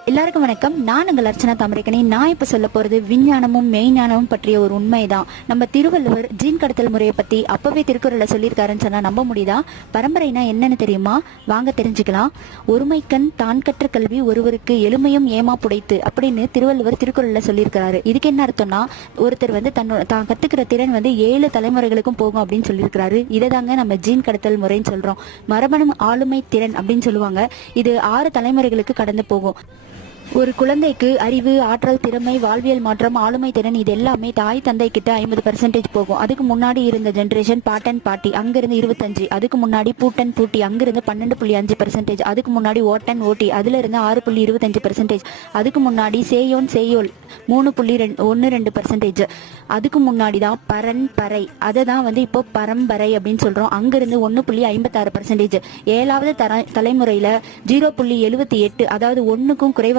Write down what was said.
எல்லாருக்கும் வணக்கம். நான் உங்கள் அர்ச்சனா தாமரைக்கணி. நான் இப்ப சொல்ல போறது விஞ்ஞானமும் மெய்ஞானமும் பற்றிய ஒரு உண்மைதான். நம்ம திருவள்ளுவர் ஜீன் கடத்தல் முறையை பத்தி அப்பவே திருக்குறள்ல சொல்லியிருக்காருன்னு சொன்னா நம்ப முடியுதா? பரம்பரைனா என்னன்னு தெரியுமா? வாங்க தெரிஞ்சுக்கலாம். ஒருமைக்கண் தான் கற்ற கல்வி ஒருவருக்கு எளிமையும் ஏமா புடைத்து அப்படின்னு திருவள்ளுவர் திருக்குறள்ல சொல்லியிருக்காரு. இதுக்கு என்ன அர்த்தம்னா, ஒருத்தர் தான் கத்துக்கிற திறன் 7 தலைமுறைகளுக்கும் போகும் அப்படின்னு சொல்லியிருக்காரு. இதை தாங்க நம்ம ஜீன் கடத்தல் முறைன்னு சொல்றோம். மரபணு ஆளுமை திறன் அப்படின்னு சொல்லுவாங்க. இது 6 தலைமுறைகளுக்கு கடந்து போகும். ஒரு குழந்தைக்கு அறிவு, ஆற்றல், திறமை, வாழ்வியல் மாற்றம், ஆளுமை திறன் இது எல்லாமே தாய் தந்தை கிட்ட 50% போகும். அதுக்கு முன்னாடி இருந்த ஜென்ரேஷன் பாட்டன் பாட்டி, அங்கிருந்து 25. அதுக்கு முன்னாடி பூட்டன் பூட்டி, அங்கிருந்து 12.5%. அதுக்கு முன்னாடி ஓட்டன் ஓட்டி, அதுல இருந்து 6.25%. அதுக்கு முன்னாடி சேயோன் சேயோல் 3.12%. அதுக்கு முன்னாடி தான் பரன் பறை, அதை தான் இப்போ பரம்பரை அப்படின்னு சொல்றோம். அங்கிருந்து 1.56%. 7வது தலைமுறையில 0.78, அதாவது 1க்கும் குறைவா